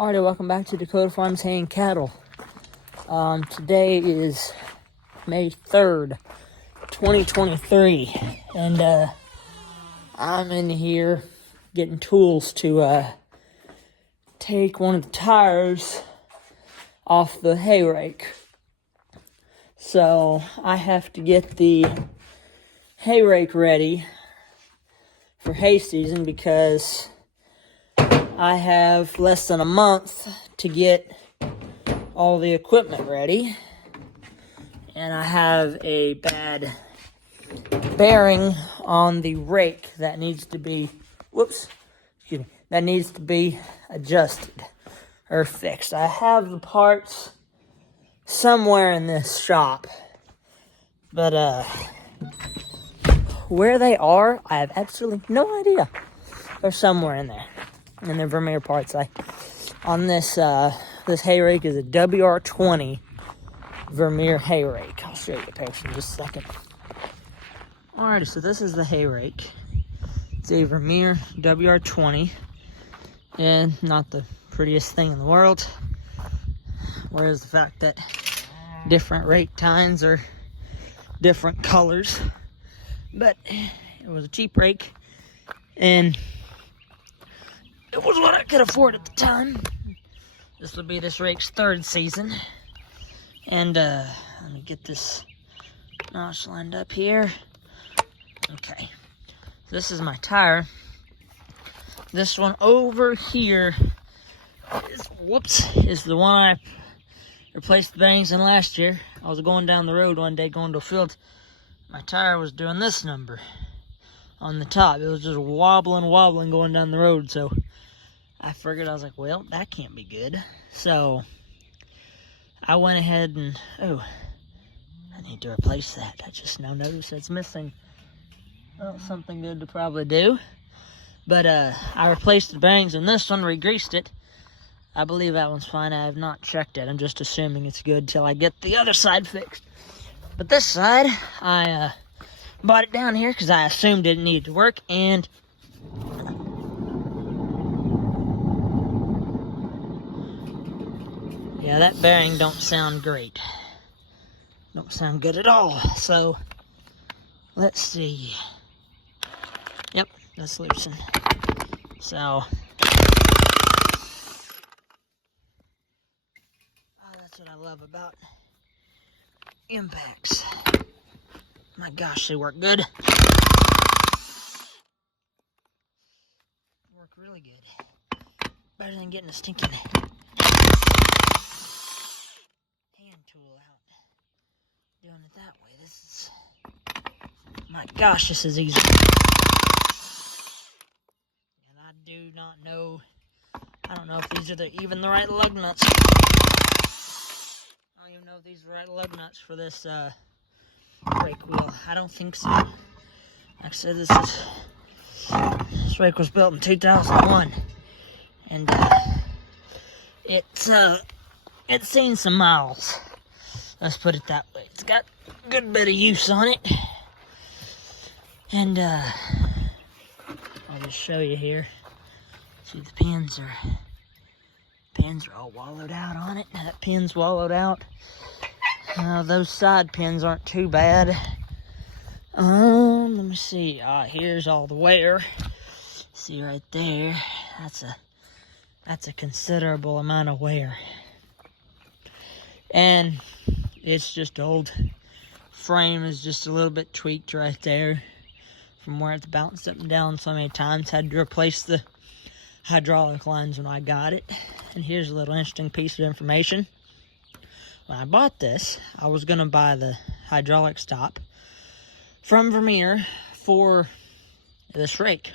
Alrighty, welcome back to Dakota Farms Hay and Cattle. Today is May 3rd, 2023, and I'm in here getting tools to take one of the tires off the hay rake. So I have to get the hay rake ready for hay season because I have less than a month to get all the equipment ready, and I have a bad bearing on the rake that needs to be, that needs to be adjusted or fixed. I have the parts somewhere in this shop, but where they are, I have absolutely no idea. They're somewhere in there. And the Vermeer parts. On this this hay rake is a WR20 Vermeer hay rake. I'll show you the picture in just a second. Alrighty, so this is the hay rake. It's a Vermeer WR20, and not the prettiest thing in the world. Whereas the fact that different rake tines are different colors, but it was a cheap rake, and it was what I could afford at the time. This will be this rake's third season. And let me get this notch lined up here. Okay. This is my tire. This one over here is the one I replaced the bearings in last year. I was going down the road one day going to a field. My tire was doing this number on the top. It was just wobbling going down the road, so I figured, I was like, well, that can't be good. So I went ahead and, I need to replace that. I just now noticed it's missing. Well, something good to probably do. But I replaced the bearings in this one, re-greased it. I believe that one's fine. I have not checked it. I'm just assuming it's good till I get the other side fixed. But this side, I bought it down here because I assumed it needed to work, and yeah, that bearing don't sound great. Don't sound good at all. So, let's see. Yep, that's loosened. So, that's what I love about impacts. My gosh, they work good. Work really good. Better than getting a stinking hand tool out. Doing it that way. This is, my gosh, this is easy. And I do not know, I don't know if these are even the right lug nuts. I don't even know if these are the right lug nuts for this rake wheel. I don't think so. Like I said, this rake was built in 2001. And it's seen some miles. Let's put it that way. It's got a good bit of use on it. And I'll just show you here. See, the pins are all wallowed out on it. That pin's wallowed out. Those side pins aren't too bad. Let me see. Here's all the wear. See right there. That's a considerable amount of wear. And it's just old. Frame is just a little bit tweaked right there from where it's bounced up and down so many times. Had to replace the hydraulic lines when I got it. And here's a little interesting piece of information. When I bought this, I was going to buy the hydraulic stop from Vermeer for this rake.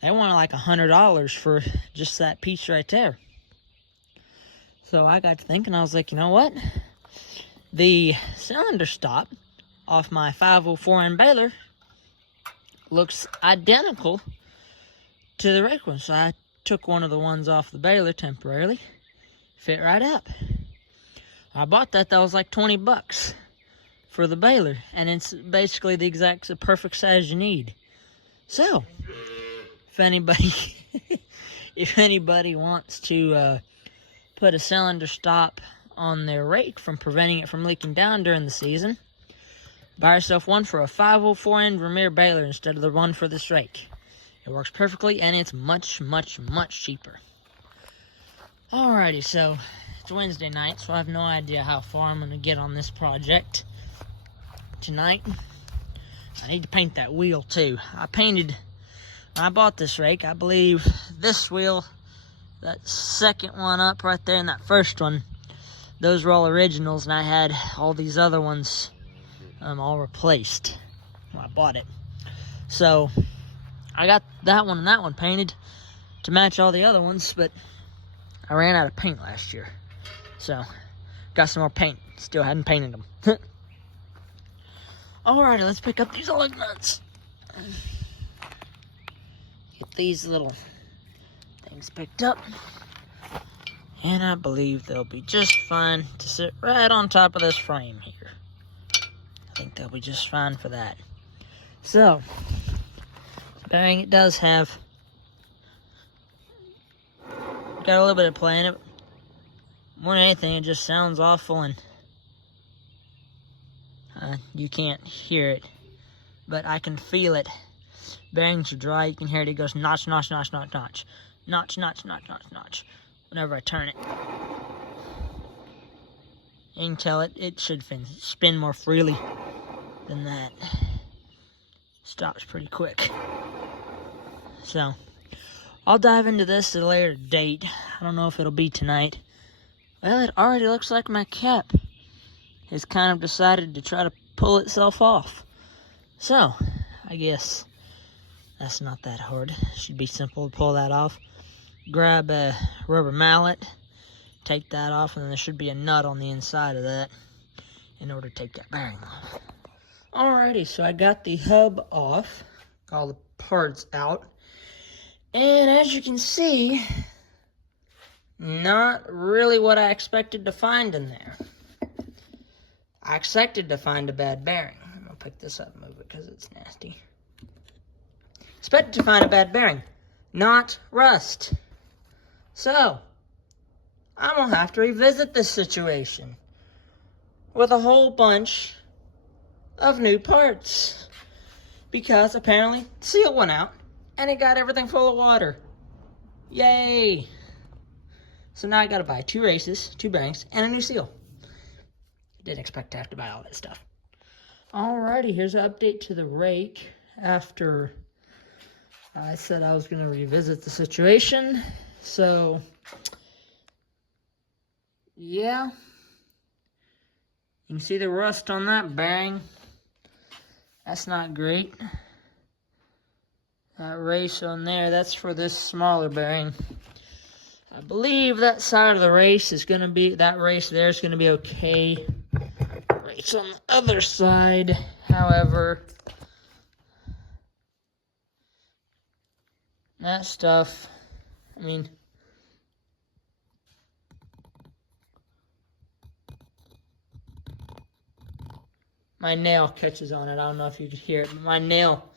They wanted like $100 for just that piece right there. So I got to thinking, I was like, you know what? The cylinder stop off my 504N baler looks identical to the rake one. So I took one of the ones off the baler temporarily. Fit right up. I bought that was like $20 for the baler. And it's basically the perfect size you need. So, if anybody if anybody wants to put a cylinder stop on their rake from preventing it from leaking down during the season, buy yourself one for a 504N Vermeer baler instead of the one for this rake. It works perfectly, and it's much, much, much cheaper. Alrighty, so it's Wednesday night, so I have no idea how far I'm going to get on this project tonight. I need to paint that wheel, too. When I bought this rake, I believe this wheel, that second one up right there and that first one, those were all originals, and I had all these other ones all replaced when I bought it. So I got that one and that one painted to match all the other ones, but I ran out of paint last year. So got some more paint. Still hadn't painted them. Alrighty, let's pick up these lug nuts. Get these little things picked up. And I believe they'll be just fine to sit right on top of this frame here. I think they'll be just fine for that. So, bearing it does have got a little bit of play in it. More than anything, it just sounds awful, and you can't hear it, but I can feel it. Bearings are dry. You can hear it. It goes notch, notch, notch, notch, notch, notch, notch, notch, notch, notch. Whenever I turn it, you can tell it should spin more freely than that. Stops pretty quick. So I'll dive into this at a later date. I don't know if it'll be tonight. Well, it already looks like my cap has kind of decided to try to pull itself off. So I guess that's not that hard. Should be simple to pull that off. Grab a rubber mallet, take that off, and then there should be a nut on the inside of that in order to take that bearing off. Alrighty, so I got the hub off, got all the parts out, and as you can see, not really what I expected to find in there. I expected to find a bad bearing. I'm gonna pick this up and move it because it's nasty. Expected to find a bad bearing, not rust. So, I'm going to have to revisit this situation with a whole bunch of new parts. Because apparently, the seal went out and it got everything full of water. Yay! So now I got to buy 2 races, 2 bearings, and a new seal. Didn't expect to have to buy all that stuff. Alrighty, here's an update to the rake after I said I was going to revisit the situation. So, yeah, you can see the rust on that bearing. That's not great. That race on there, that's for this smaller bearing. I believe that side of the race is going to be, that race there is going to be okay. Race on the other side, however, that stuff, I mean, my nail catches on it. I don't know if you could hear it, but my nail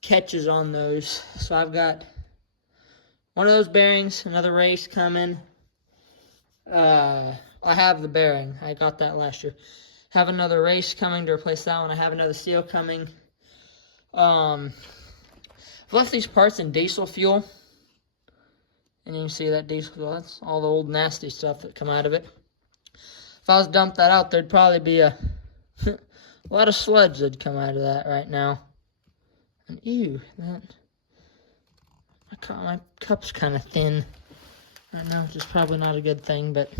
catches on those. So I've got one of those bearings, another race coming. I have the bearing. I got that last year. Have another race coming to replace that one. I have another seal coming. I've left these parts in diesel fuel. And you can see that diesel fuel, that's all the old nasty stuff that come out of it. If I was to dump that out, there'd probably be a lot of sludge that'd come out of that right now. And ew, my cup's kind of thin right now, which is probably not a good thing, but.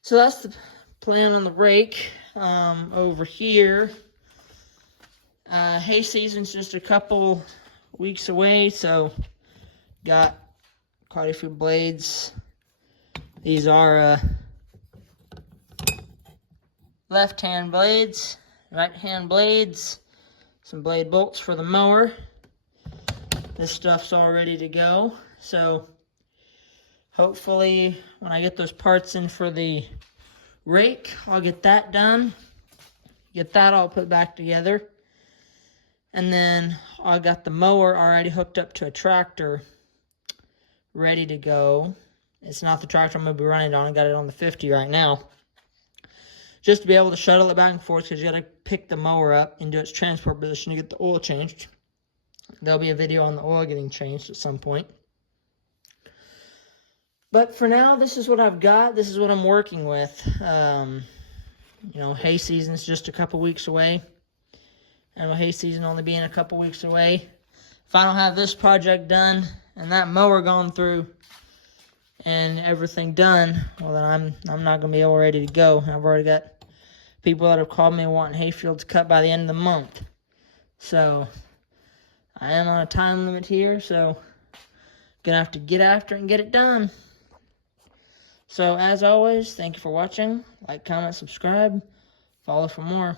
So that's the plan on the rake. Over here, hay season's just a couple weeks away, so got quite a few blades. These are left-hand blades, right-hand blades, some blade bolts for the mower. This stuff's all ready to go, so hopefully when I get those parts in for the rake, I'll get that done, get that all put back together, and then I got the mower already hooked up to a tractor ready to go. It's not the tractor I'm going to be running on. I got it on the 50 right now. Just to be able to shuttle it back and forth, because you got to pick the mower up into its transport position to get the oil changed. There'll be a video on the oil getting changed at some point. But for now, this is what I've got. This is what I'm working with. You know, hay season's just a couple weeks away. And with hay season only being a couple weeks away, if I don't have this project done and that mower gone through and everything done, well, then I'm not going to be all ready to go. I've already got people that have called me wanting hay fields cut by the end of the month. So I am on a time limit here, so gonna have to get after it and get it done. So as always, thank you for watching. Like, comment, subscribe, follow for more.